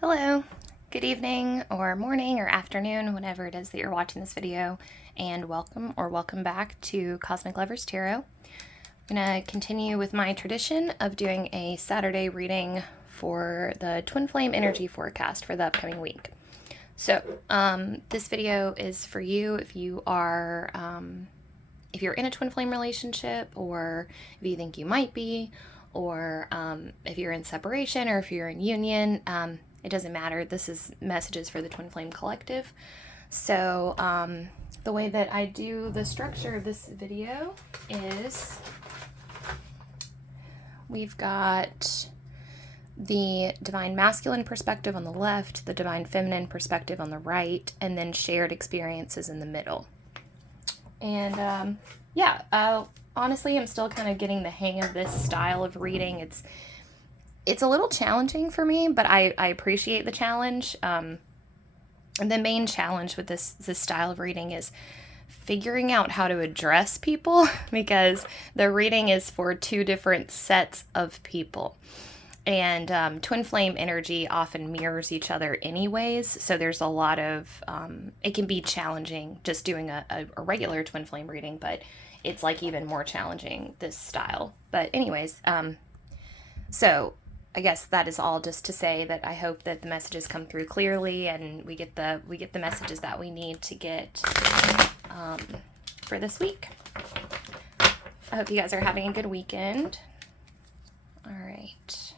Hello, good evening or morning or afternoon, whenever it is that you're watching this video, and welcome back to Cosmic Lovers Tarot. I'm going to continue with my tradition of doing a Saturday reading for the Twin Flame energy forecast for the upcoming week. So, this video is for you if you are, if you're in a twin flame relationship, or if you think you might be, or if you're in separation, or if you're in union. It doesn't matter. This is messages for the Twin Flame Collective. So the way that I do the structure of this video is we've got the Divine Masculine perspective on the left, the Divine Feminine perspective on the right, and then shared experiences in the middle. And honestly, I'm still kind of getting the hang of this style of reading. It's a little challenging for me, but I appreciate the challenge. And the main challenge with this style of reading is figuring out how to address people because the reading is for two different sets of people. And twin flame energy often mirrors each other anyways, so there's a lot of, it can be challenging just doing a regular twin flame reading, but it's like even more challenging, this style. But anyways, so I guess that is all just to say that I hope that the messages come through clearly and we get the messages that we need to get for this week. I hope you guys are having a good weekend. All right.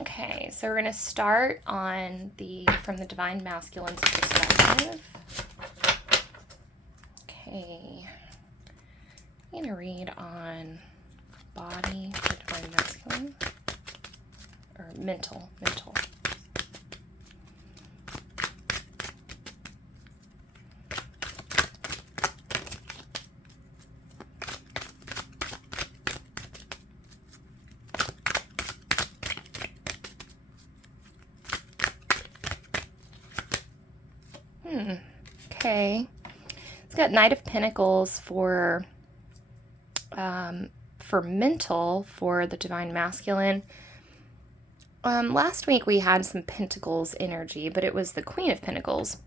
Okay, so we're going to start from the Divine Masculine's perspective. Okay. I'm going to read on body for Divine Masculine, or mental. Okay. It's got Knight of Pentacles for mental for the Divine Masculine. Last week we had some Pentacles energy, but it was the Queen of Pentacles.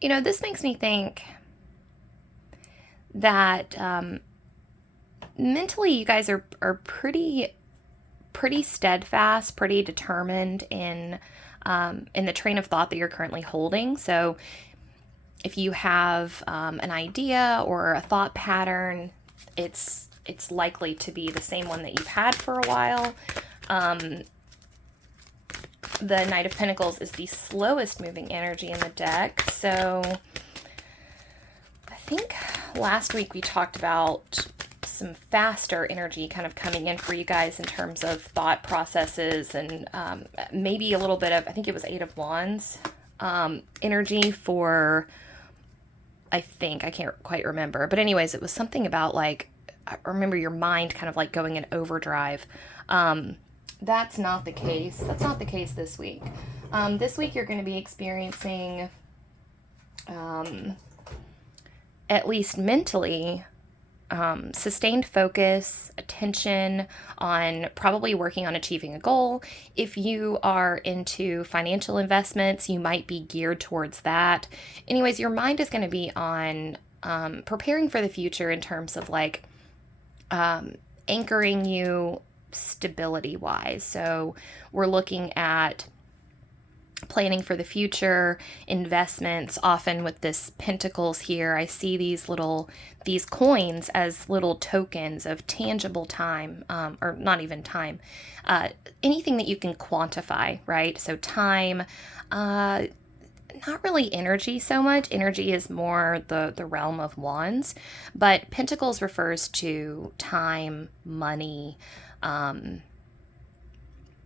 This makes me think that mentally you guys are pretty steadfast, pretty determined in the train of thought that you're currently holding. So if you have an idea or a thought pattern, it's likely to be the same one that you've had for a while. The Knight of Pentacles is the slowest moving energy in the deck. So I think last week we talked about some faster energy kind of coming in for you guys in terms of thought processes, and maybe a little bit of, I think it was Eight of Wands energy for, I can't quite remember. But anyways, it was something about like, I remember your mind kind of like going in overdrive. That's not the case. That's not the case this week. This week you're going to be experiencing, at least mentally, sustained focus, attention on probably working on achieving a goal. If you are into financial investments, you might be geared towards that. Anyways, your mind is going to be on preparing for the future in terms of like anchoring you stability wise. So we're looking at planning for the future, investments. Often with this Pentacles here, I see these coins as little tokens of tangible time, or not even time, anything that you can quantify, right? So time, not really energy so much. Energy is more the realm of wands, but Pentacles refers to time, money.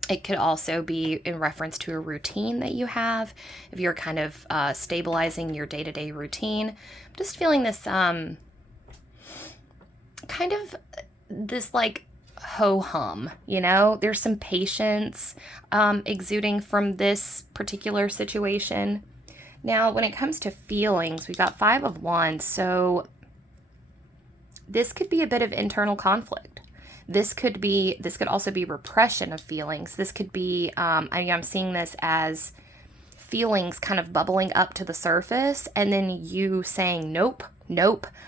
It could also be in reference to a routine that you have, if you're kind of stabilizing your day-to-day routine. I'm just feeling this kind of this like ho-hum, There's some patience exuding from this particular situation. Now, when it comes to feelings, we've got Five of Wands, so this could be a bit of internal conflict. This could also be repression of feelings. This could be, I'm seeing this as feelings kind of bubbling up to the surface and then you saying, nope,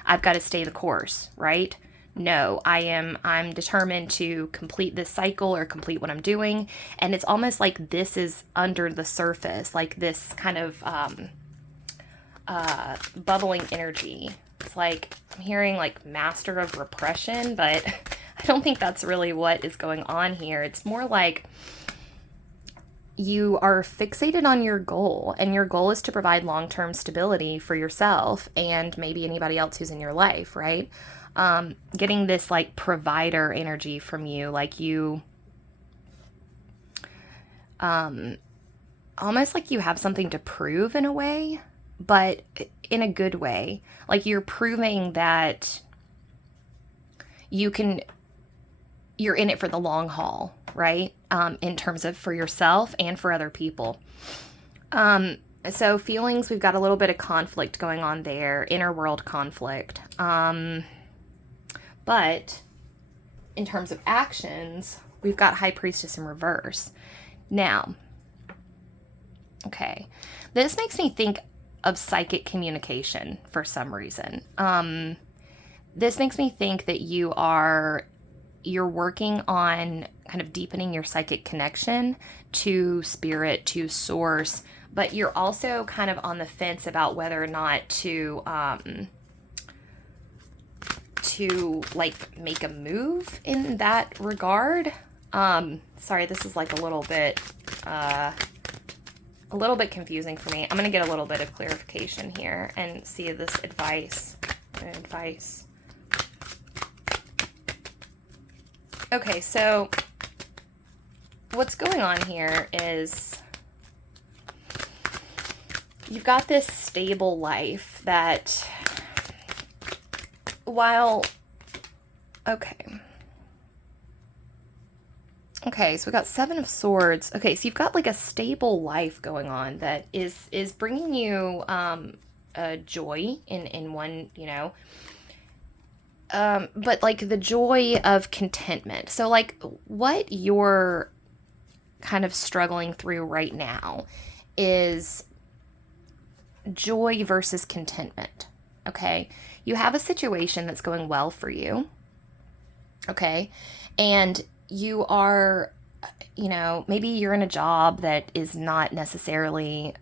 I've got to stay the course, right? No, I'm determined to complete this cycle or complete what I'm doing. And it's almost like this is under the surface, like this kind of bubbling energy. It's like I'm hearing like master of repression, but I don't think that's really what is going on here. It's more like you are fixated on your goal, and your goal is to provide long-term stability for yourself and maybe anybody else who's in your life, right? Getting this like provider energy from you, like you, almost like you have something to prove in a way, but in a good way. Like you're proving that you're in it for the long haul, right? In terms of for yourself and for other people. So feelings, we've got a little bit of conflict going on there, inner world conflict. But in terms of actions, we've got High Priestess in reverse. Now, okay, this makes me think of psychic communication for some reason. This makes me think that you're working on kind of deepening your psychic connection to spirit, to source, but you're also kind of on the fence about whether or not to like make a move in that regard. Sorry, this is like a little bit confusing for me. I'm going to get a little bit of clarification here and see this advice. Okay, so what's going on here is you've got this stable life that Okay, so we got Seven of Swords. Okay, so you've got like a stable life going on that is bringing you joy in one, but like the joy of contentment. So like what you're kind of struggling through right now is joy versus contentment. Okay, you have a situation that's going well for you. Okay, and you are, maybe you're in a job that is not necessarily,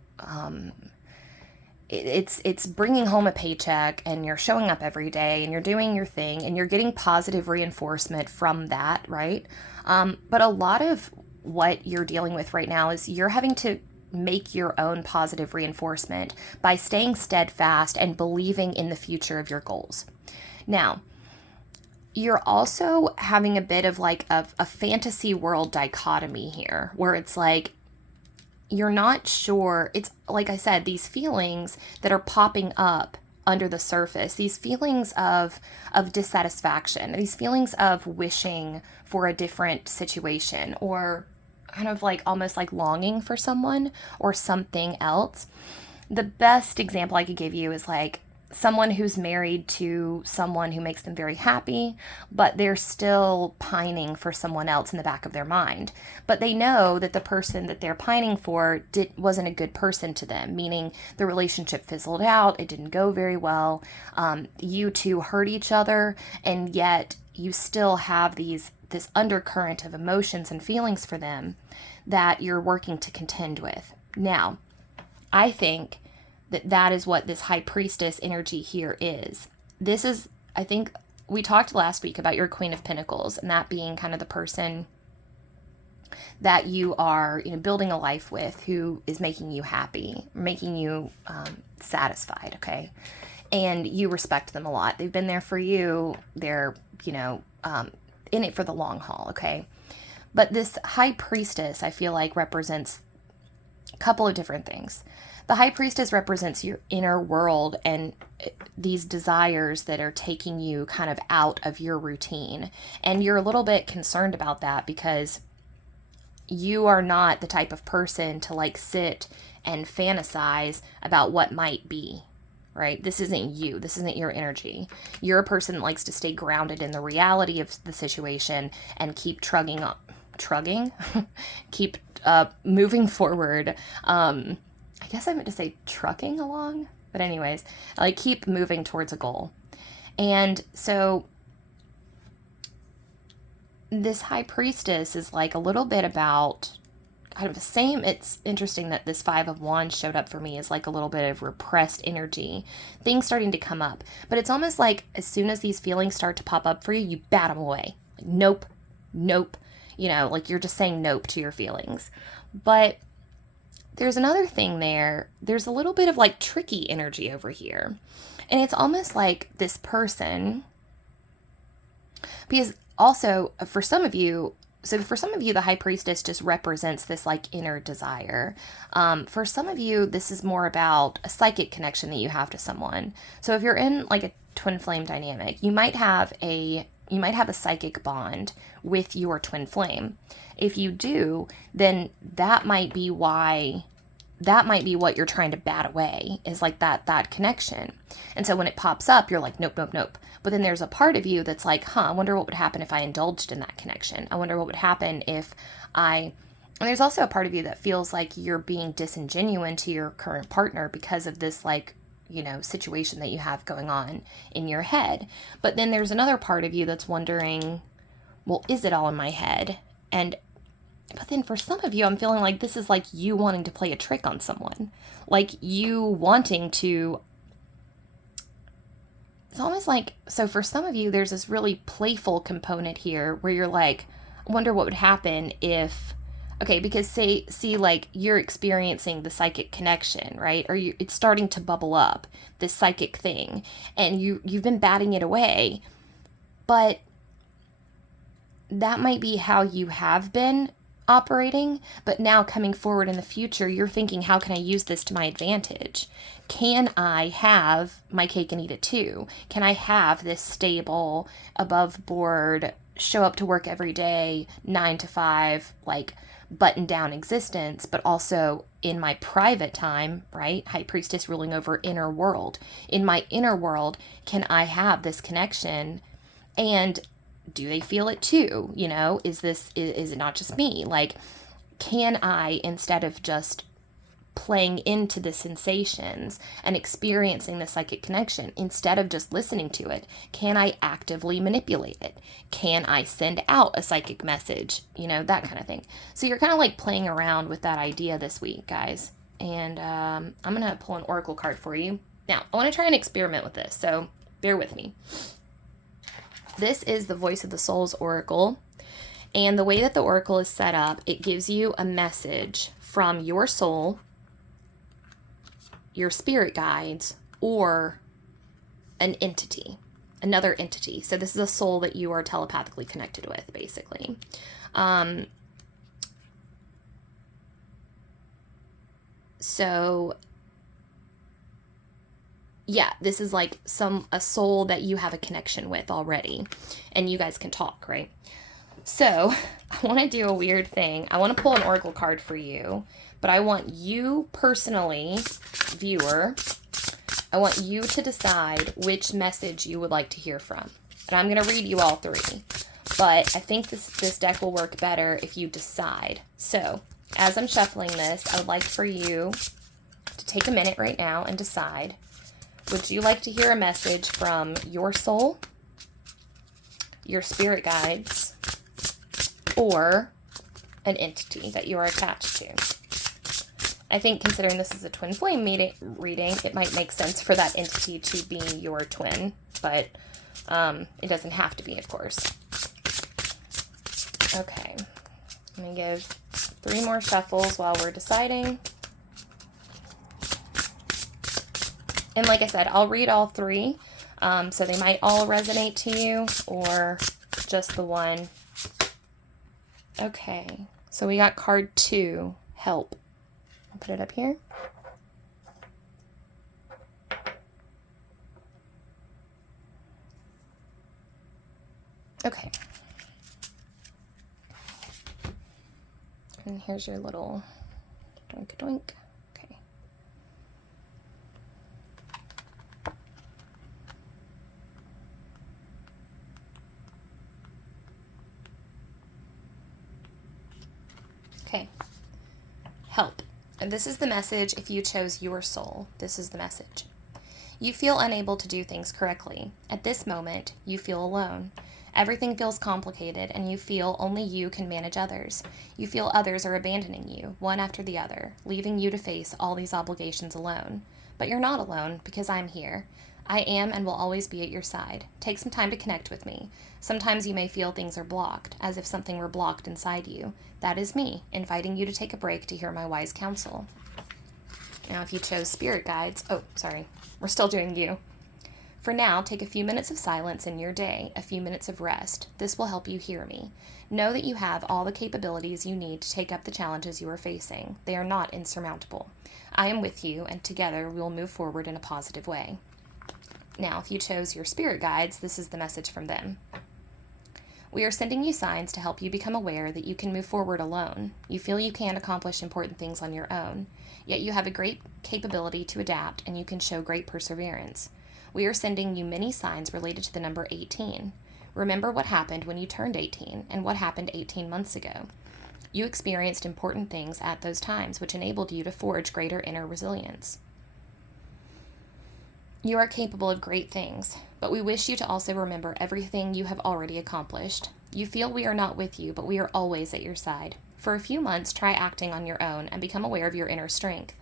it's bringing home a paycheck and you're showing up every day and you're doing your thing and you're getting positive reinforcement from that, right? But a lot of what you're dealing with right now is you're having to make your own positive reinforcement by staying steadfast and believing in the future of your goals. Now, you're also having a bit of like a fantasy world dichotomy here, where it's like, you're not sure. It's like I said, these feelings that are popping up under the surface, these feelings of dissatisfaction, these feelings of wishing for a different situation, or kind of like almost like longing for someone or something else. The best example I could give you is like someone who's married to someone who makes them very happy, but they're still pining for someone else in the back of their mind. But they know that the person that they're pining for wasn't a good person to them, meaning the relationship fizzled out, it didn't go very well, you two hurt each other, and yet you still have this undercurrent of emotions and feelings for them that you're working to contend with. Now, I think that is what this High Priestess energy here is. This is, I think, we talked last week about your Queen of Pentacles, and that being kind of the person that you are, building a life with, who is making you happy, making you satisfied, okay? And you respect them a lot. They've been there for you. They're, in it for the long haul, okay? But this High Priestess, I feel like, represents a couple of different things. The High Priestess represents your inner world and these desires that are taking you kind of out of your routine. And you're a little bit concerned about that because you are not the type of person to like sit and fantasize about what might be. right? This isn't you. This isn't your energy. You're a person that likes to stay grounded in the reality of the situation and keep keep moving forward. I guess I meant to say trucking along, but anyways, like keep moving towards a goal. And so this High Priestess is like a little bit about kind of the same. It's interesting that this Five of Wands showed up for me as like a little bit of repressed energy, things starting to come up. But it's almost like as soon as these feelings start to pop up for you, you bat them away. Like, nope, nope. You know, like you're just saying nope to your feelings. But there's another thing there. There's a little bit of like tricky energy over here. And it's almost like this person, because also for some of you, the High Priestess just represents this like inner desire. For some of you, this is more about a psychic connection that you have to someone. So if you're in like a twin flame dynamic, you might have a psychic bond with your twin flame. If you do, then that might be what you're trying to bat away, is like that connection. And so when it pops up, you're like, nope, nope, nope. But then there's a part of you that's like, I wonder what would happen if I indulged in that connection. I wonder what would happen if and there's also a part of you that feels like you're being disingenuous to your current partner because of this like, you know, situation that you have going on in your head. But then there's another part of you that's wondering, well, is it all in my head? But then for some of you, I'm feeling like this is like you wanting to play a trick on someone. Like you wanting to, it's almost like, so for some of you, there's this really playful component here where you're like, I wonder what would happen if, okay, because see, like you're experiencing the psychic connection, right? Or it's starting to bubble up, this psychic thing, and you've been batting it away, but that might be how you have been operating, but now coming forward in the future, you're thinking, how can I use this to my advantage? Can I have my cake and eat it too? Can I have this stable, above board, show up to work every day, 9 to 5, like button down existence, but also in my private time, right? High Priestess ruling over inner world. In my inner world, can I have this connection? And do they feel it too? You know, is it not just me? Like, can I, instead of just playing into the sensations and experiencing the psychic connection, instead of just listening to it, can I actively manipulate it? Can I send out a psychic message? You know, that kind of thing. So you're kind of like playing around with that idea this week, guys. And I'm going to pull an oracle card for you. Now, I want to try and experiment with this, so bear with me. This is the Voice of the Souls Oracle, and the way that the oracle is set up, it gives you a message from your soul, your spirit guides, or an entity, another entity. So this is a soul that you are telepathically connected with, basically. So yeah, this is like a soul that you have a connection with already, and you guys can talk, right? So I want to do a weird thing. I want to pull an oracle card for you, but I want you personally, viewer, I want you to decide which message you would like to hear from. And I'm going to read you all three, but I think this deck will work better if you decide. So as I'm shuffling this, I would like for you to take a minute right now and decide. Would you like to hear a message from your soul, your spirit guides, or an entity that you are attached to? I think considering this is a twin flame reading, it might make sense for that entity to be your twin, but it doesn't have to be, of course. Okay, I'm going to give 3 more shuffles while we're deciding. And like I said, I'll read all 3, so they might all resonate to you, or just the one. Okay, so we got card 2, Help. I'll put it up here. Okay. And here's your little doink-a-doink. Okay. Okay. Help. And this is the message if you chose your soul. This is the message. You feel unable to do things correctly. At this moment, you feel alone. Everything feels complicated, and you feel only you can manage others. You feel others are abandoning you, one after the other, leaving you to face all these obligations alone. But you're not alone, because I'm here. I am and will always be at your side. Take some time to connect with me. Sometimes you may feel things are blocked, as if something were blocked inside you. That is me, inviting you to take a break to hear my wise counsel. Now, if you chose spirit guides, we're still doing you. For now, take a few minutes of silence in your day, a few minutes of rest. This will help you hear me. Know that you have all the capabilities you need to take up the challenges you are facing. They are not insurmountable. I am with you, and together we will move forward in a positive way. Now, if you chose your spirit guides, this is the message from them. We are sending you signs to help you become aware that you can move forward alone. You feel you can't accomplish important things on your own, yet you have a great capability to adapt, and you can show great perseverance. We are sending you many signs related to the number 18. Remember what happened when you turned 18 and what happened 18 months ago. You experienced important things at those times, which enabled you to forge greater inner resilience. You are capable of great things, but we wish you to also remember everything you have already accomplished. You feel we are not with you, but we are always at your side. For a few months, try acting on your own and become aware of your inner strength.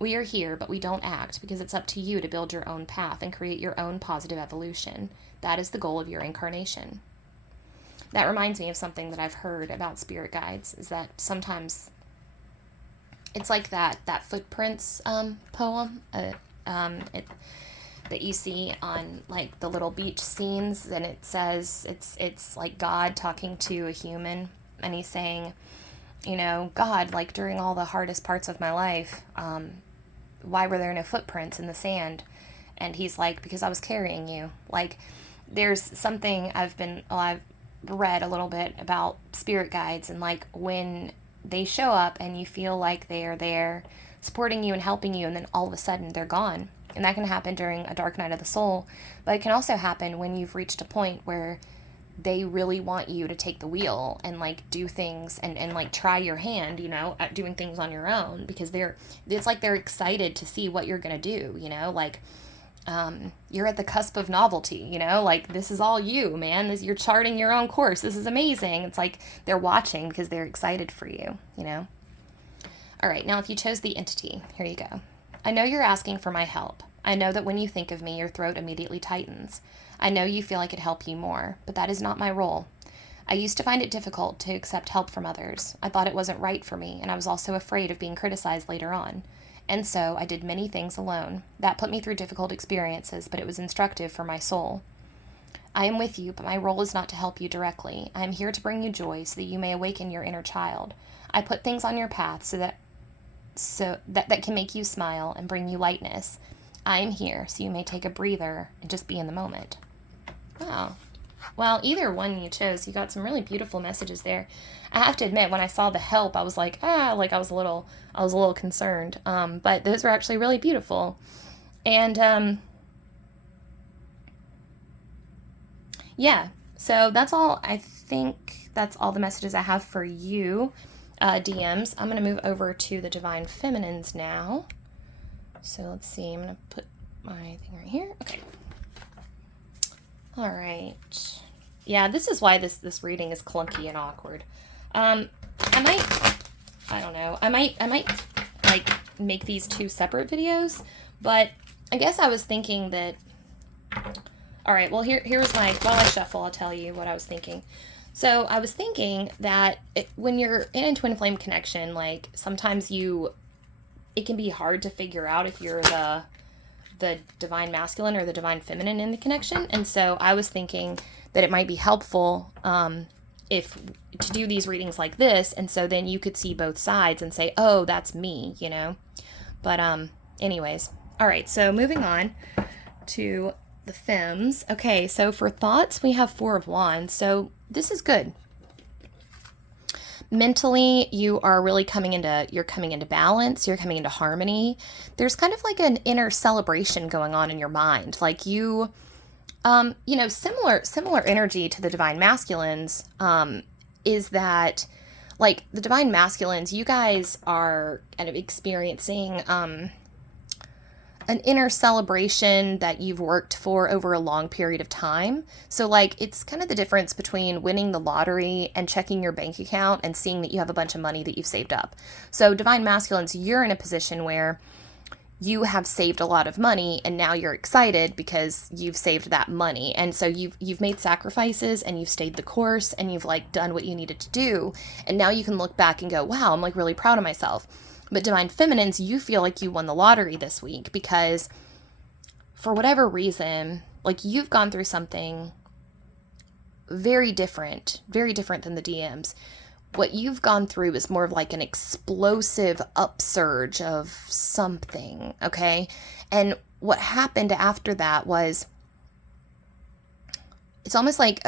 We are here, but we don't act because it's up to you to build your own path and create your own positive evolution. That is the goal of your incarnation. That reminds me of something that I've heard about spirit guides, is that sometimes it's like that Footprints poem that you see on like the little beach scenes, and it says it's like God talking to a human, and he's saying, God, like during all the hardest parts of my life, why were there no footprints in the sand? And he's like, because I was carrying you. Like, there's something I've read a little bit about spirit guides, and like when they show up and you feel like they are there supporting you and helping you, and then all of a sudden they're gone. And that can happen during a dark night of the soul, but it can also happen when you've reached a point where they really want you to take the wheel and like do things and like try your hand, at doing things on your own, because it's like they're excited to see what you're going to do, like you're at the cusp of novelty, like this is all you, man. You're charting your own course. This is amazing. It's like they're watching because they're excited for you, All right. Now, if you chose the entity, here you go. I know you're asking for my help. I know that when you think of me, your throat immediately tightens. I know you feel I could help you more, but that is not my role. I used to find it difficult to accept help from others. I thought it wasn't right for me, and I was also afraid of being criticized later on. And so I did many things alone. That put me through difficult experiences, but it was instructive for my soul. I am with you, but my role is not to help you directly. I am here to bring you joy so that you may awaken your inner child. I put things on your path so that can make you smile and bring you lightness. I am here so you may take a breather and just be in the moment. Wow. Well, either one you chose, you got some really beautiful messages there. I have to admit, when I saw the help, I was like, I was a little concerned. But those were actually really beautiful. And yeah, so that's all. I think that's all the messages I have for you, DMs. I'm going to move over to the Divine Feminines now. So let's see, I'm going to put my thing right here. Okay. All right. Yeah, this is why this reading is clunky and awkward. I might like make these two separate videos, but I guess I was thinking that, all right, well, here's while I shuffle, I'll tell you what I was thinking. So I was thinking that when you're in a twin flame connection, like sometimes it can be hard to figure out if you're the divine masculine or the divine feminine in the connection. And so I was thinking that it might be helpful if to do these readings like this, and so then you could see both sides and say, oh, that's me, But anyways, all right, so moving on to the femmes. Okay, so for thoughts, we have Four of Wands, so this is good. Mentally, you are really coming into balance, you're coming into harmony. There's kind of like an inner celebration going on in your mind. Like you, similar energy to the divine masculines, is that like the divine masculines, you guys are kind of experiencing an inner celebration that you've worked for over a long period of time. So like it's kind of the difference between winning the lottery and checking your bank account and seeing that you have a bunch of money that you've saved up. So divine masculines, you're in a position where you have saved a lot of money and now you're excited because you've saved that money. And so you've made sacrifices and you've stayed the course and you've like done what you needed to do. And now you can look back and go, wow, I'm like really proud of myself. But divine feminines, you feel like you won the lottery this week because for whatever reason, like you've gone through something very different than the DMs. What you've gone through is more of like an explosive upsurge of something, okay? And what happened after that was, it's almost like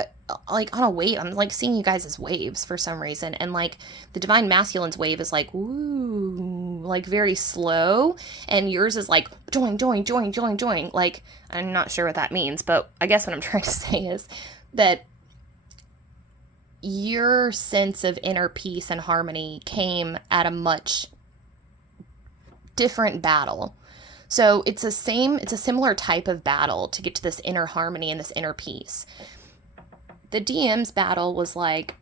on a wave. I'm like seeing you guys as waves for some reason. And like the divine masculine's wave is like, woo, like very slow. And yours is like, join. Like, I'm not sure what that means, but I guess what I'm trying to say is that your sense of inner peace and harmony came at a much different battle. So it's a similar type of battle to get to this inner harmony and this inner peace. The DM's battle was like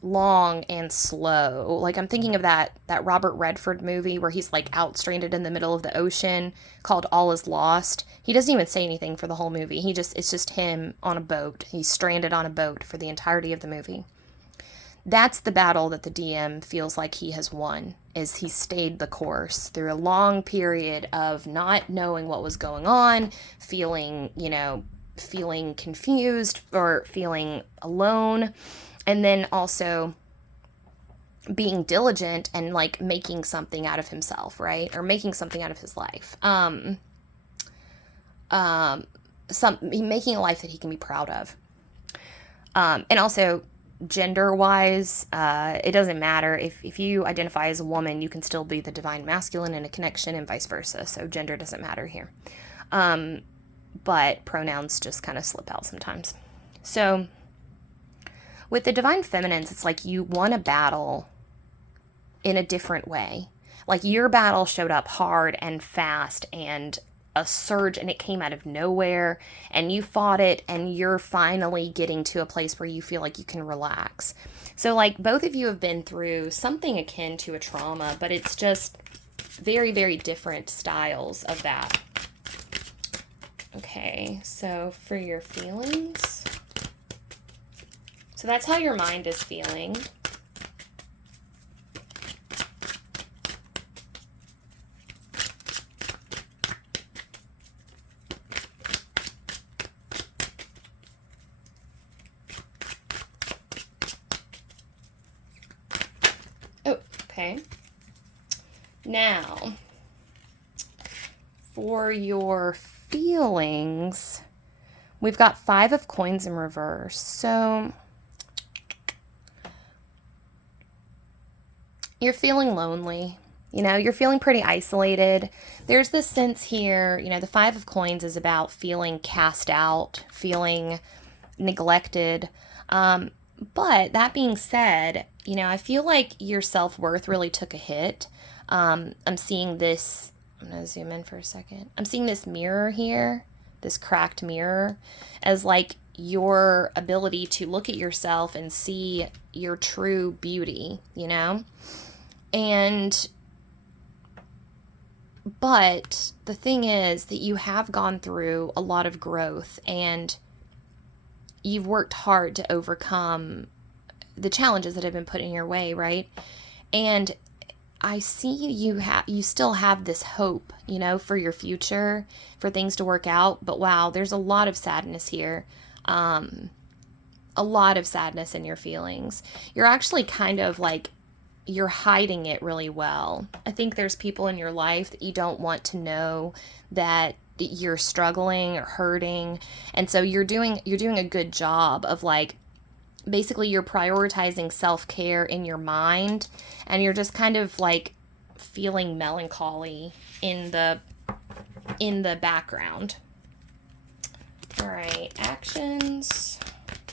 long and slow. Like I'm thinking of that Robert Redford movie where he's like out stranded in the middle of the ocean called All Is Lost. He doesn't even say anything for the whole movie. It's just him on a boat. He's stranded on a boat for the entirety of the movie. That's the battle that the DM feels like he has won, is he stayed the course through a long period of not knowing what was going on, feeling confused or feeling alone. And then also being diligent and like making something out of himself, right? Or making something out of his life. Making a life that he can be proud of. And also gender-wise, it doesn't matter. If you identify as a woman, you can still be the divine masculine in a connection and vice versa. So gender doesn't matter here. But pronouns just kind of slip out sometimes. So with the divine feminines, it's like you won a battle in a different way. Like your battle showed up hard and fast and a surge, and it came out of nowhere, and you fought it, and you're finally getting to a place where you feel like you can relax. So like both of you have been through something akin to a trauma, but it's just very, very different styles of that. Okay, so for your feelings, so that's how your mind is feeling. Oh, okay. Now, for your feelings, we've got 5 of coins in reverse. So you're feeling lonely. You're feeling pretty isolated. There's this sense here, the 5 of coins is about feeling cast out, feeling neglected. But that being said, I feel like your self-worth really took a hit. I'm seeing this. I'm going to zoom in for a second. I'm seeing this mirror here, this cracked mirror, as like your ability to look at yourself and see your true beauty, but the thing is that you have gone through a lot of growth and you've worked hard to overcome the challenges that have been put in your way, right? And I see you still have this hope, for your future, for things to work out. But wow, there's a lot of sadness here. A lot of sadness in your feelings. You're actually kind of like, you're hiding it really well. I think there's people in your life that you don't want to know that you're struggling or hurting. And so you're doing a good job of like, basically you're prioritizing self-care in your mind, and you're just kind of like feeling melancholy in the background. All right, actions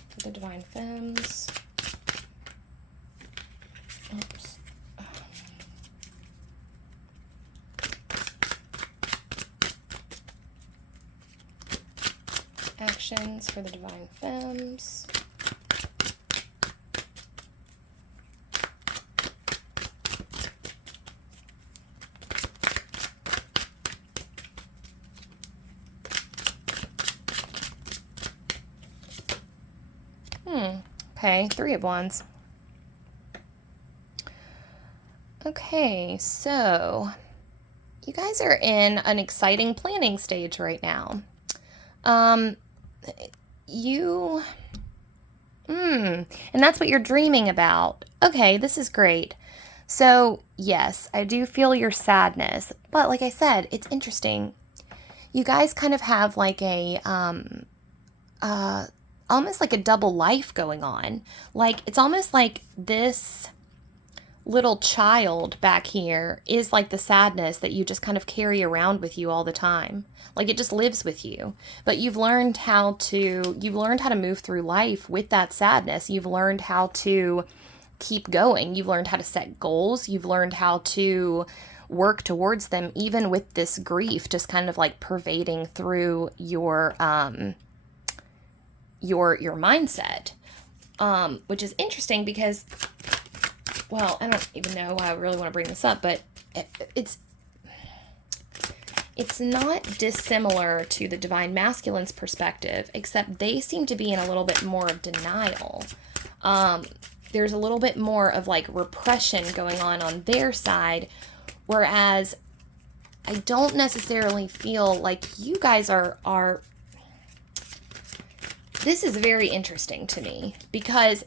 for the divine femmes. actions for the Divine Femmes. Okay, Three of Wands. Okay, so you guys are in an exciting planning stage right now. And that's what you're dreaming about. Okay, this is great. So, yes, I do feel your sadness, but like I said, it's interesting. You guys kind of have like a, almost like a double life going on. Like, it's almost like this little child back here is like the sadness that you just kind of carry around with you all the time. Like, it just lives with you. But you've learned how to move through life with that sadness. You've learned how to keep going. You've learned how to set goals. You've learned how to work towards them, even with this grief just kind of like pervading through your mindset, which is interesting because, well, I don't even know why I really want to bring this up, but it's not dissimilar to the Divine Masculine's perspective, except they seem to be in a little bit more of denial. There's a little bit more of like repression going on their side, whereas I don't necessarily feel like you guys are. This is very interesting to me because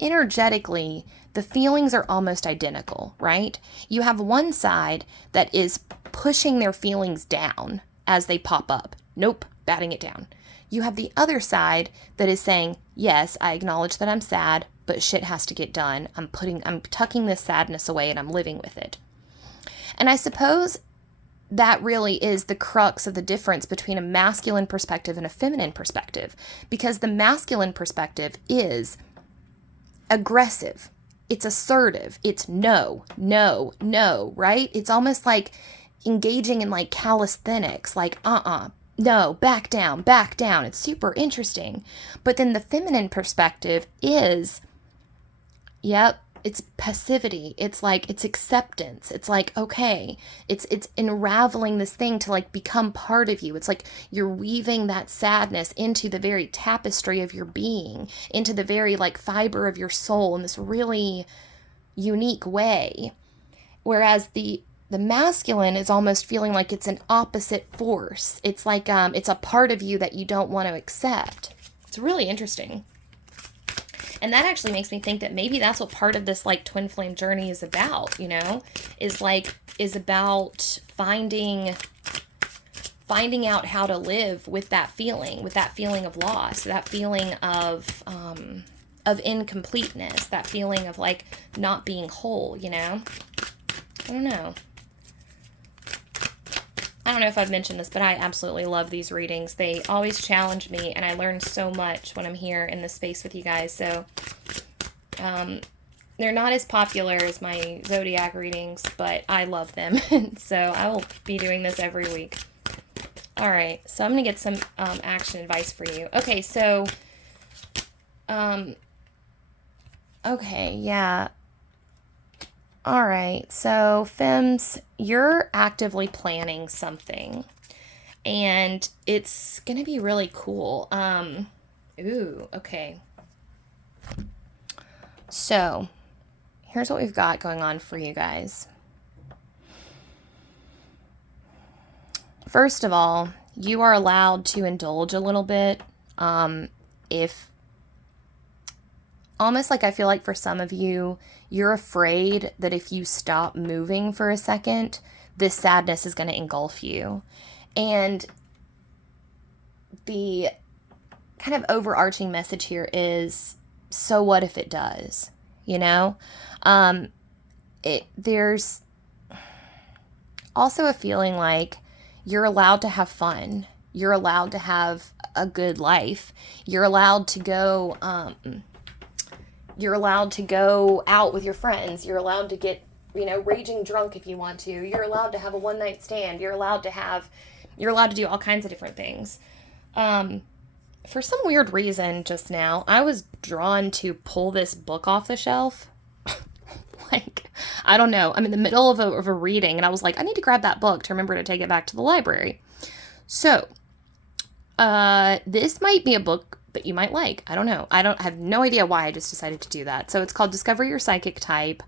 energetically, the feelings are almost identical, right? You have one side that is pushing their feelings down as they pop up. Nope, batting it down. You have the other side that is saying, yes, I acknowledge that I'm sad, but shit has to get done. I'm tucking this sadness away and I'm living with it. And I suppose that really is the crux of the difference between a masculine perspective and a feminine perspective, because the masculine perspective is aggressive. It's assertive. It's no, no, no, right? It's almost like engaging in like calisthenics, like, no, back down, back down. It's super interesting. But then the feminine perspective is, yep, it's passivity. It's like, it's acceptance. It's like, okay, it's unraveling this thing to like become part of you. It's like you're weaving that sadness into the very tapestry of your being, into the very like fiber of your soul in this really unique way. Whereas the masculine is almost feeling like it's an opposite force. It's like, it's a part of you that you don't want to accept. It's really interesting. And that actually makes me think that maybe that's what part of this like twin flame journey is about, you know, is about finding out how to live with that feeling of loss, that feeling of incompleteness, that feeling of like not being whole, you know? I don't know. I don't know if I've mentioned this, but I absolutely love these readings. They always challenge me, and I learn so much when I'm here in this space with you guys. So, they're not as popular as my Zodiac readings, but I love them. So I will be doing this every week. All right, so I'm going to get some action advice for you. Okay, so, okay, yeah. All right, so Femmes, you're actively planning something, and it's going to be really cool. Ooh, okay. So, here's what we've got going on for you guys. First of all, you are allowed to indulge a little bit. If almost like I feel like for some of you, you're afraid that if you stop moving for a second, this sadness is going to engulf you. And the kind of overarching message here is, so what if it does? You know? There's also a feeling like you're allowed to have fun. You're allowed to have a good life. You're allowed to go, out with your friends. You're allowed to get, raging drunk if you want to. You're allowed to have a one-night stand. You're allowed to do all kinds of different things. for some weird reason just now, I was drawn to pull this book off the shelf. Like, I don't know. I'm in the middle of a reading, and I was like, I need to grab that book to remember to take it back to the library. So, this might be a book that you might like. I don't know. I have no idea why I just decided to do that. So it's called Discover Your Psychic Type.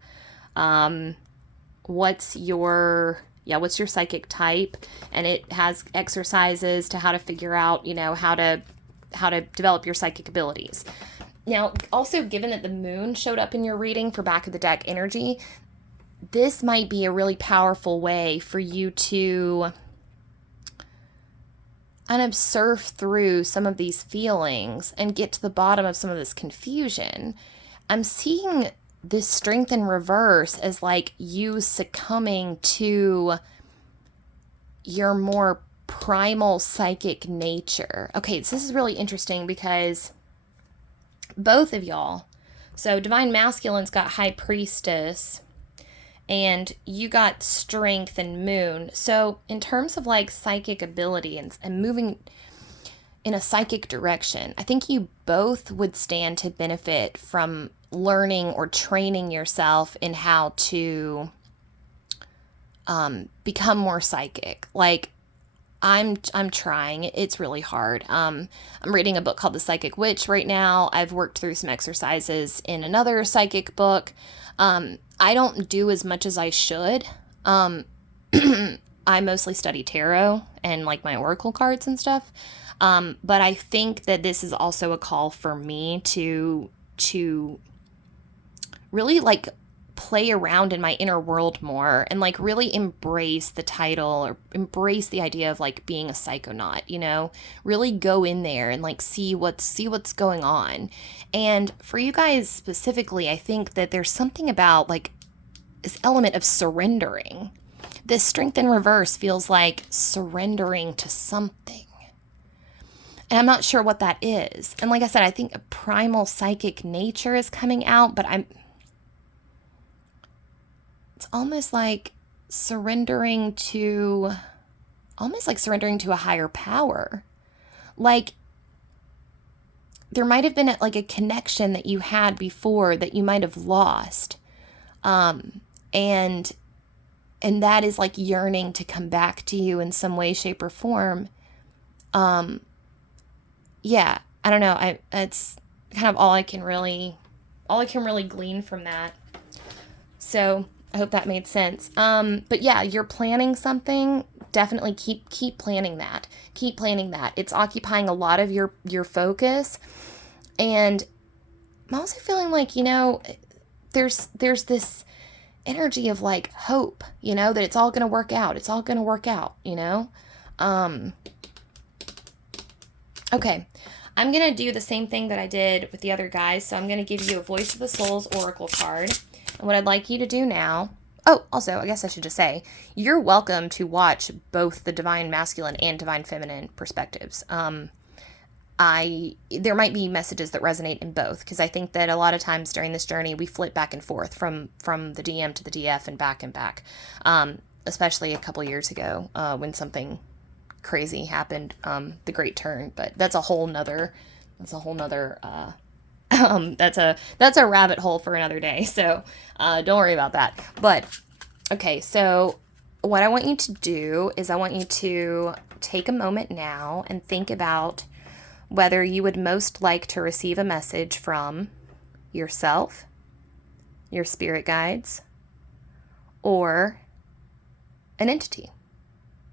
What's your psychic type? And it has exercises to how to figure out, how to develop your psychic abilities. Now, also, given that the moon showed up in your reading for back of the deck energy, this might be a really powerful way for you to kind of surf through some of these feelings and get to the bottom of some of this confusion. I'm seeing this strength in reverse as like you succumbing to your more primal psychic nature. Okay, so this is really interesting because both of y'all, so Divine Masculine's got High Priestess, and you got Strength and Moon. So in terms of like psychic ability and moving in a psychic direction, I think you both would stand to benefit from learning or training yourself in how to become more psychic. Like, I'm trying. It's really hard. I'm reading a book called The Psychic Witch right now. I've worked through some exercises in another psychic book. I don't do as much as I should. I mostly study tarot and like my oracle cards and stuff. But I think that this is also a call for me to really like play around in my inner world more and like really embrace the title or embrace the idea of like being a psychonaut, really go in there and like see what's going on. And for you guys specifically, I think that there's something about like this element of surrendering. This strength in reverse feels like surrendering to something. And I'm not sure what that is. And like I said, I think a primal psychic nature is coming out, but it's almost like surrendering to a higher power. Like there might have been a connection that you had before that you might have lost. And that is like yearning to come back to you in some way, shape, or form. Yeah, I don't know. It's kind of all I can really glean from that. So I hope that made sense. But yeah, you're planning something. Definitely keep planning that. Keep planning that. It's occupying a lot of your focus. And I'm also feeling like, there's this energy of like hope, that it's all going to work out. It's all going to work out, Okay. I'm going to do the same thing that I did with the other guys. So I'm going to give you a Voice of the Souls Oracle card. And what I'd like you to do now... Oh, also, I guess I should just say, you're welcome to watch both the Divine Masculine and Divine Feminine perspectives. There might be messages that resonate in both, because I think that a lot of times during this journey, we flip back and forth from the DM to the DF and back. Especially a couple years ago when something crazy happened, the Great Turn. But that's a whole nother that's a rabbit hole for another day, so don't worry about that. But okay, so what I want you to do is I want you to take a moment now and think about whether you would most like to receive a message from yourself, your spirit guides, or an entity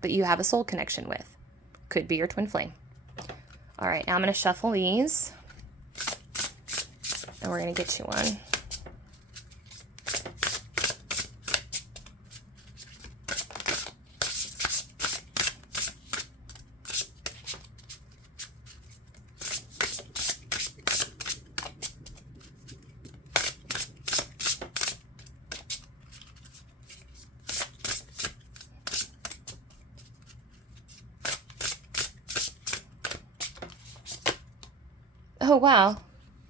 that you have a soul connection with. Could be your twin flame. All right, now I'm going to shuffle these. And we're going to get you one. Oh, wow.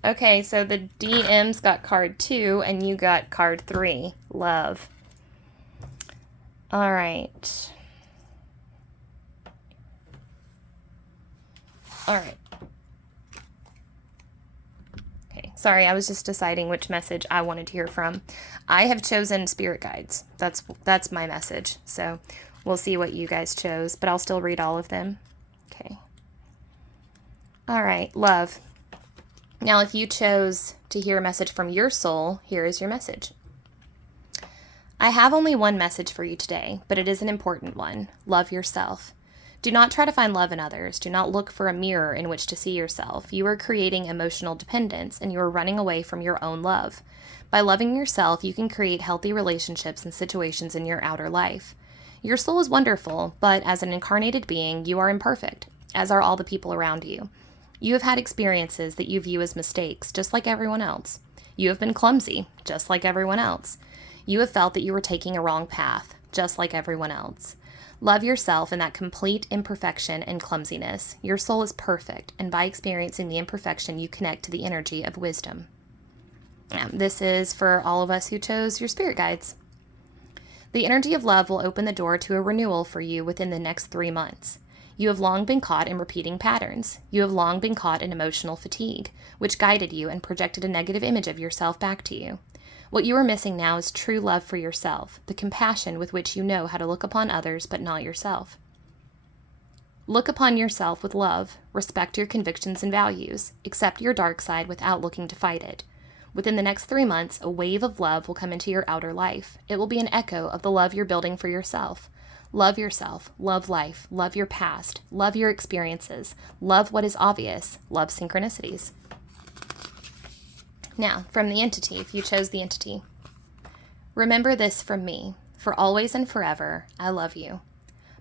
Okay, so the DM's got card 2 and you got card 3. Love. All right. All right. Sorry, I was just deciding which message I wanted to hear from. I have chosen spirit guides. That's my message. So we'll see what you guys chose, but I'll still read all of them. Okay. All right, love. Now, if you chose to hear a message from your soul, here is your message. I have only one message for you today, but it is an important one. Love yourself. Do not try to find love in others. Do not look for a mirror in which to see yourself. You are creating emotional dependence, and you are running away from your own love. By loving yourself, you can create healthy relationships and situations in your outer life. Your soul is wonderful, but as an incarnated being, you are imperfect, as are all the people around you. You have had experiences that you view as mistakes, just like everyone else. You have been clumsy, just like everyone else. You have felt that you were taking a wrong path, just like everyone else. Love yourself in that complete imperfection and clumsiness. Your soul is perfect, and by experiencing the imperfection, you connect to the energy of wisdom. This is for all of us who chose your spirit guides. The energy of love will open the door to a renewal for you within the next 3 months. You have long been caught in repeating patterns. You have long been caught in emotional fatigue, which guided you and projected a negative image of yourself back to you. What you are missing now is true love for yourself, the compassion with which you know how to look upon others but not yourself. Look upon yourself with love, respect your convictions and values, accept your dark side without looking to fight it. Within the next 3 months, a wave of love will come into your outer life. It will be an echo of the love you're building for yourself. Love yourself, love life, love your past, love your experiences, love what is obvious, love synchronicities. Now, from the entity, if you chose the entity, remember this from me. For always and forever, I love you.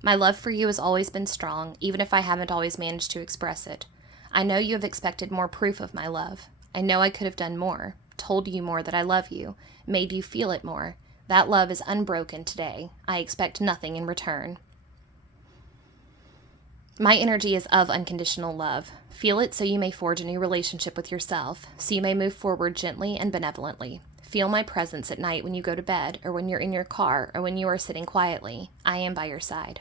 My love for you has always been strong, even if I haven't always managed to express it. I know you have expected more proof of my love. I know I could have done more, told you more that I love you, made you feel it more. That love is unbroken today. I expect nothing in return. My energy is of unconditional love. Feel it so you may forge a new relationship with yourself, so you may move forward gently and benevolently. Feel my presence at night when you go to bed, or when you're in your car, or when you are sitting quietly. I am by your side.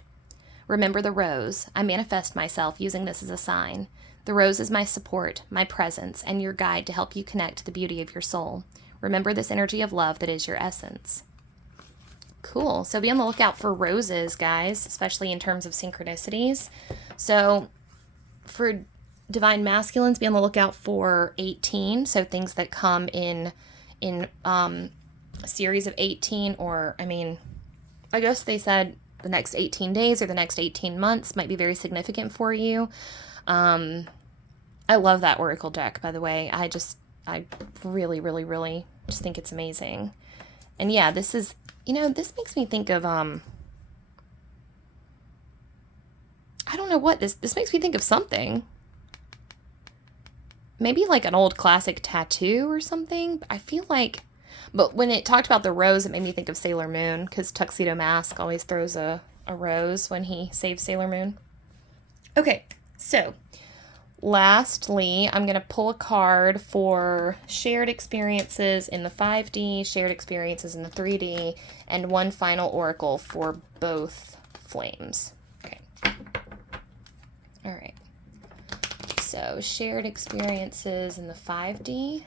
Remember the rose. I manifest myself using this as a sign. The rose is my support, my presence, and your guide to help you connect to the beauty of your soul. Remember this energy of love that is your essence. Cool. So be on the lookout for roses, guys, especially in terms of synchronicities. So for divine masculines, be on the lookout for 18. So things that come in a series of 18, or I guess they said the next 18 days or the next 18 months might be very significant for you. I love that Oracle deck, by the way. I really, really, really just think it's amazing. And yeah, this is, this makes me think of, I don't know what, this makes me think of something. Maybe like an old classic tattoo or something. I feel like, but when it talked about the rose, it made me think of Sailor Moon, because Tuxedo Mask always throws a rose when he saves Sailor Moon. Okay, so lastly, I'm going to pull a card for shared experiences in the 5D, shared experiences in the 3D, and one final oracle for both flames. Okay. All right. So shared experiences in the 5D.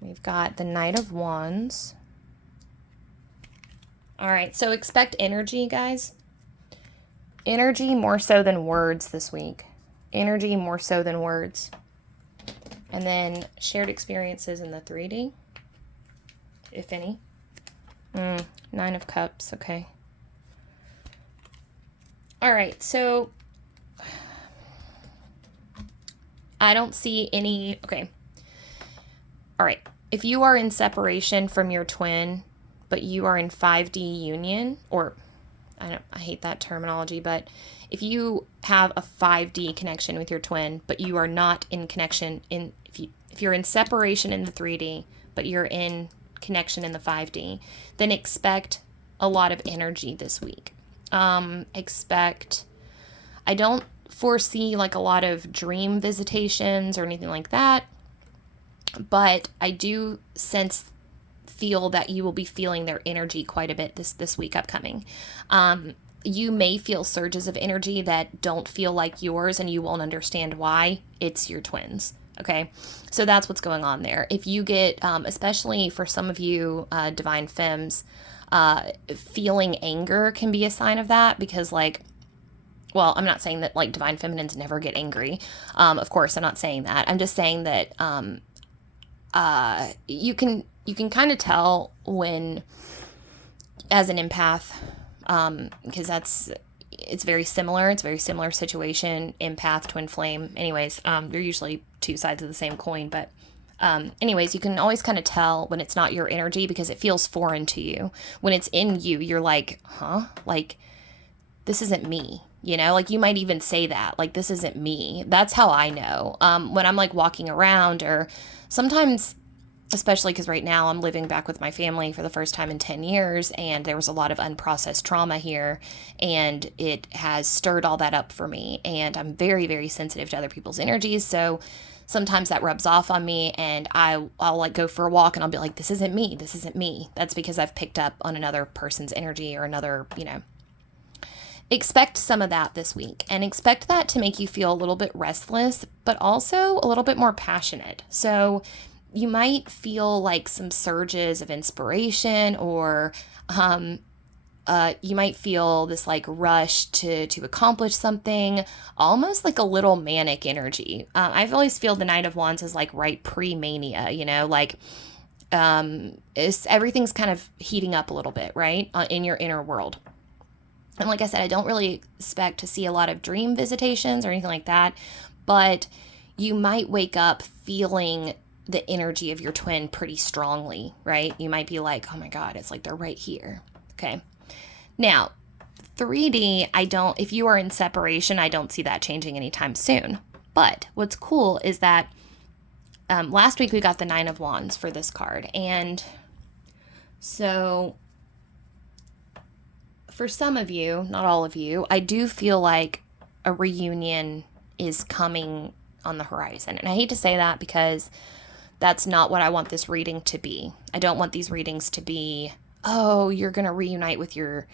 We've got the Knight of Wands. All right. So expect energy, guys. Energy more so than words this week. Energy more so than words. And then shared experiences in the 3D, if any. 9 of Cups, okay. All right, so I don't see any, okay. All right, if you are in separation from your twin, but you are in 5D union, or I hate that terminology, but if you have a 5D connection with your twin, but you are not in connection if you're in separation in the 3D, but you're in connection in the 5D, then expect a lot of energy this week. I don't foresee like a lot of dream visitations or anything like that, but I do feel that you will be feeling their energy quite a bit this week upcoming. You may feel surges of energy that don't feel like yours, and you won't understand why. It's your twins. Okay, so that's what's going on there. If you get, especially for some of you divine femmes, feeling anger can be a sign of that, because like, well, I'm not saying that like divine feminines never get angry. Of course, I'm not saying that. I'm just saying that you can kind of tell when, as an empath, because it's very similar. It's a very similar situation. Empath, twin flame. Anyways, they're usually two sides of the same coin. But anyways, you can always kind of tell when it's not your energy because it feels foreign to you. When it's in you, you're like, huh? Like, this isn't me. You know, like you might even say that, like, this isn't me. That's how I know. When I'm like walking around, or sometimes, especially because right now I'm living back with my family for the first time in 10 years, and there was a lot of unprocessed trauma here, and it has stirred all that up for me, and I'm very, very sensitive to other people's energies, so sometimes that rubs off on me, and I'll like go for a walk, and I'll be like, this isn't me, this isn't me. That's because I've picked up on another person's energy, or another, expect some of that this week, and expect that to make you feel a little bit restless, but also a little bit more passionate. So you might feel like some surges of inspiration, or you might feel this like rush to accomplish something, almost like a little manic energy. I've always feel the Knight of Wands is like right pre-mania, like everything's kind of heating up a little bit, right, in your inner world. And like I said, I don't really expect to see a lot of dream visitations or anything like that, but you might wake up feeling the energy of your twin pretty strongly, right? You might be like, oh my God, it's like they're right here. Okay. Now, 3D, if you are in separation, I don't see that changing anytime soon. But what's cool is that last week we got the 9 of Wands for this card. And so for some of you, not all of you, I do feel like a reunion is coming on the horizon. And I hate to say that because that's not what I want this reading to be. I don't want these readings to be, oh, you're going to reunite with your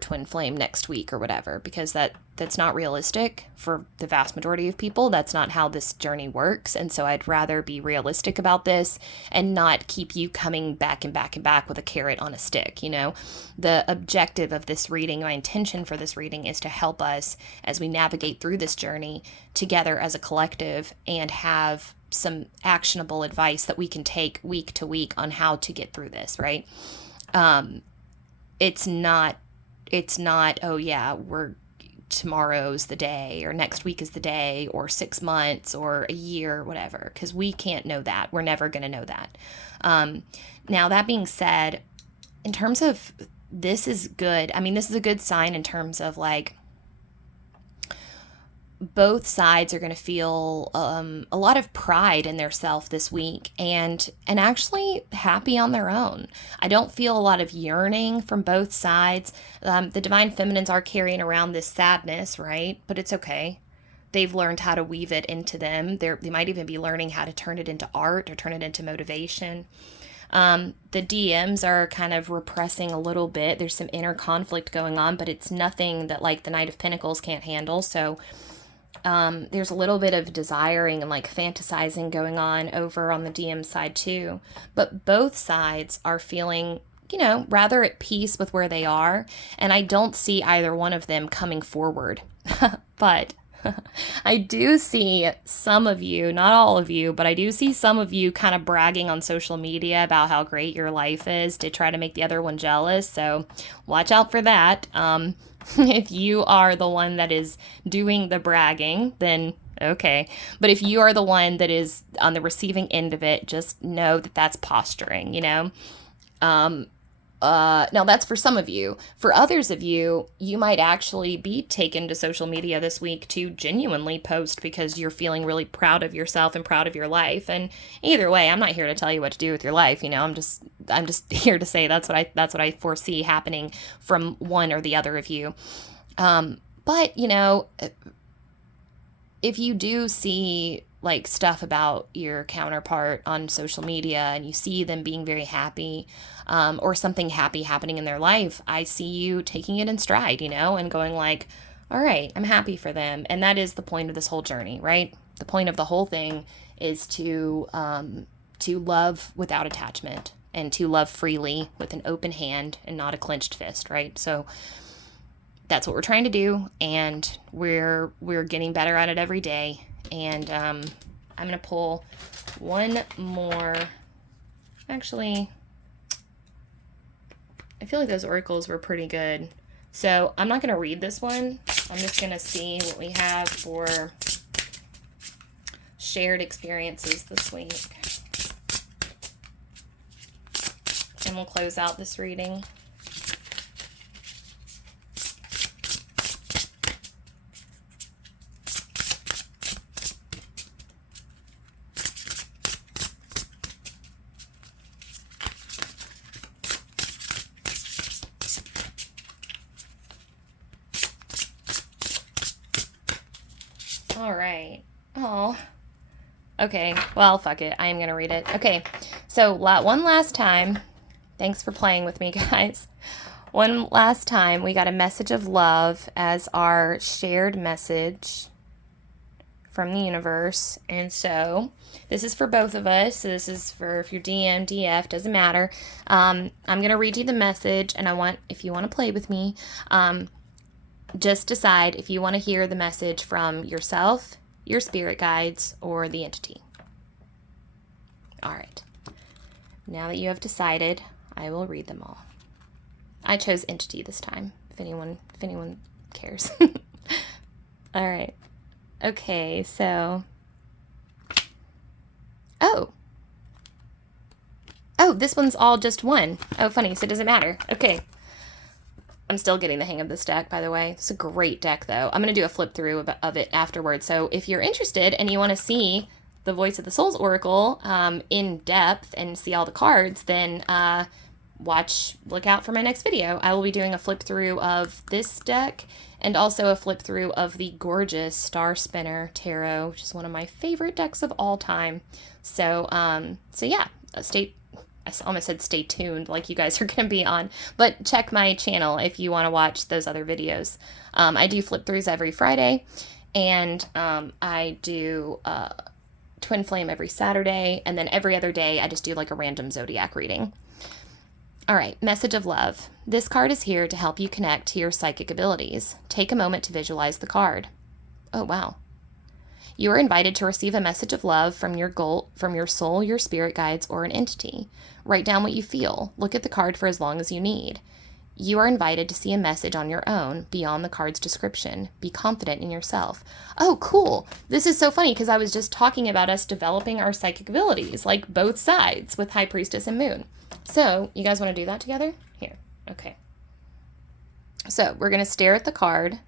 twin flame next week or whatever, because that's not realistic for the vast majority of people. That's not how this journey works. And so I'd rather be realistic about this and not keep you coming back and back and back with a carrot on a stick. The objective of this reading, my intention for this reading, is to help us as we navigate through this journey together as a collective, and have some actionable advice that we can take week to week on how to get through this, right? It's not, oh yeah, tomorrow's the day, or next week is the day, or 6 months, or a year, or whatever, because we can't know that. We're never going to know that. Now, that being said, in terms of this is good. I mean, this is a good sign in terms of like, both sides are going to feel a lot of pride in their self this week, and actually happy on their own. I don't feel a lot of yearning from both sides. The divine feminines are carrying around this sadness, right? But it's okay. They've learned how to weave it into them. They might even be learning how to turn it into art or turn it into motivation. The DMs are kind of repressing a little bit. There's some inner conflict going on, but it's nothing that like the Knight of Pentacles can't handle. So there's a little bit of desiring and like fantasizing going on over on the DM side too. But both sides are feeling, rather at peace with where they are. And I don't see either one of them coming forward. But I do see some of you, not all of you, but I do see some of you kind of bragging on social media about how great your life is to try to make the other one jealous. So watch out for that. If you are the one that is doing the bragging, then okay. But if you are the one that is on the receiving end of it, just know that that's posturing, Now, that's for some of you. For others of you, you might actually be taken to social media this week to genuinely post because you're feeling really proud of yourself and proud of your life. And either way, I'm not here to tell you what to do with your life. I'm just here to say that's what I foresee happening from one or the other of you. But if you do see like stuff about your counterpart on social media and you see them being very happy, or something happy happening in their life, I see you taking it in stride, and going like, all right, I'm happy for them. And that is the point of this whole journey, right? the point of the whole thing is to love without attachment and to love freely with an open hand and not a clenched fist, right? So that's what we're trying to do, and we're getting better at it every day. And I'm going to pull one more. Actually, I feel like those oracles were pretty good. So I'm not going to read this one. I'm just going to see what we have for shared experiences this week. And we'll close out this reading. All right. Oh. Okay. Well, fuck it. I am going to read it. Okay. So, one last time. Thanks for playing with me, guys. One last time, we got a message of love as our shared message from the universe. And so, this is for both of us. So this is for if you're DM, DF, doesn't matter. I'm going to read you the message, and if you want to play with me, just decide if you want to hear the message from yourself, your spirit guides, or the entity. All right. Now that you have decided, I will read them all. I chose entity this time, if anyone cares. All right. Okay, so. Oh, this one's all just one. Oh, funny, so it doesn't matter. Okay. I'm still getting the hang of this deck, by the way. It's a great deck, though. I'm going to do a flip through of it afterwards. So if you're interested and you want to see the Voice of the Souls Oracle in depth and see all the cards, then look out for my next video. I will be doing a flip through of this deck and also a flip through of the gorgeous Star Spinner Tarot, which is one of my favorite decks of all time. So yeah, I almost said stay tuned, like you guys are going to be on, but check my channel if you want to watch those other videos. I do flip throughs every Friday, and I do Twin Flame every Saturday, and then every other day I just do like a random zodiac reading. All right, message of love. This card is here to help you connect to your psychic abilities. Take a moment to visualize the card. Oh, wow. You are invited to receive a message of love from your soul, your spirit guides, or an entity. Write down what you feel. Look at the card for as long as you need. You are invited to see a message on your own beyond the card's description. Be confident in yourself. Oh, cool. This is so funny because I was just talking about us developing our psychic abilities, like both sides with High Priestess and Moon. So, you guys want to do that together? Here. Okay. So, we're going to stare at the card.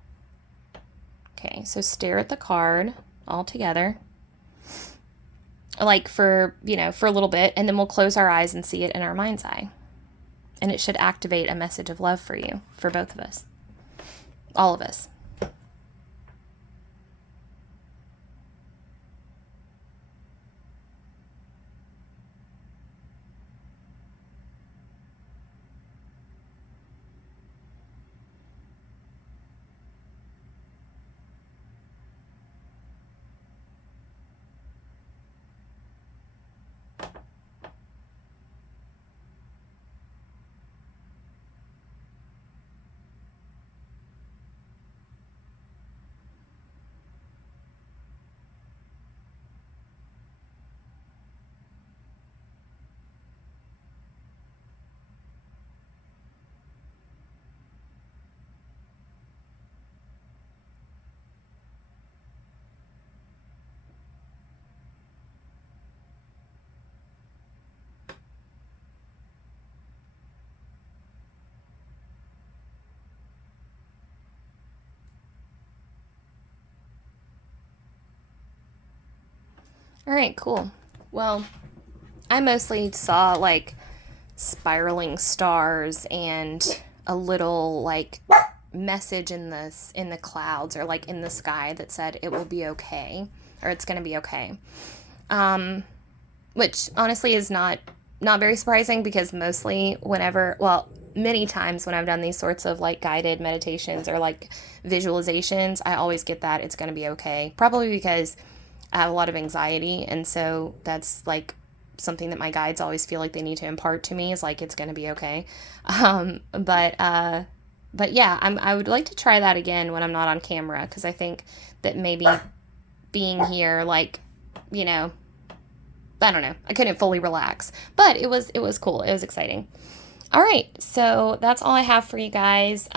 Okay, so stare at the card all together, like for a little bit, and then we'll close our eyes and see it in our mind's eye. And it should activate a message of love for you, for both of us, all of us. All right, cool. Well, I mostly saw like spiraling stars and a little like message in the clouds or like in the sky that said it will be okay, or it's going to be okay. Which honestly is not very surprising, because many times when I've done these sorts of like guided meditations or like visualizations, I always get that it's going to be okay. Probably because I have a lot of anxiety, and so that's like something that my guides always feel like they need to impart to me, is like, it's going to be okay. But yeah, I would like to try that again when I'm not on camera, because I think that maybe being here, like, you know, I don't know, I couldn't fully relax, but it was cool. It was exciting. All right, so that's all I have for you guys.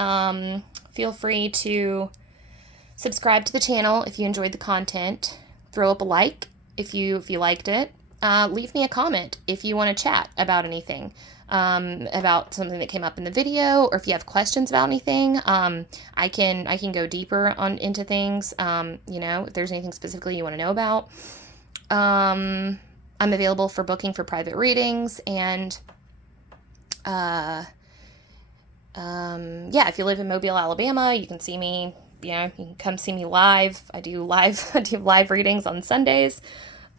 Feel free to subscribe to the channel if you enjoyed the content. Throw up a like if you liked it. Leave me a comment if you want to chat about anything, about something that came up in the video, or if you have questions about anything. I can go deeper into things. You know, if there's anything specifically you want to know about. I'm available for booking for private readings, and yeah, if you live in Mobile, Alabama, you can see me. You know, you can come see me live. I do live readings on Sundays.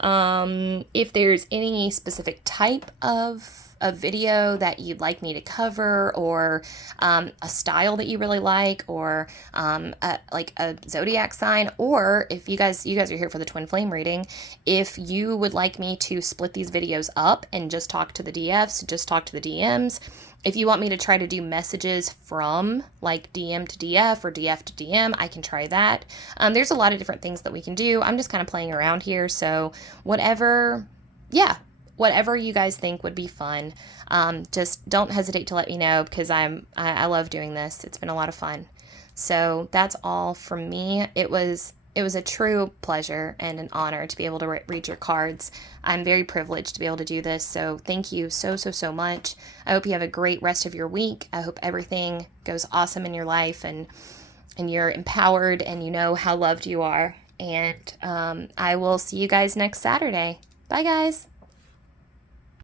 If there's any specific type of a video that you'd like me to cover, or a style that you really like, or like a zodiac sign, or if you guys are here for the twin flame reading, if you would like me to split these videos up and just talk to the DFs, just talk to the DMs, if you want me to try to do messages from like DM to DF or DF to DM, I can try that. There's a lot of different things that we can do. I'm just kind of playing around here. So whatever you guys think would be fun, just don't hesitate to let me know, because I love doing this. It's been a lot of fun. So that's all from me. It was a true pleasure and an honor to be able to read your cards. I'm very privileged to be able to do this, so thank you so much. I hope you have a great rest of your week. I hope everything goes awesome in your life, and you're empowered, and you know how loved you are. And I will see you guys next Saturday. Bye, guys.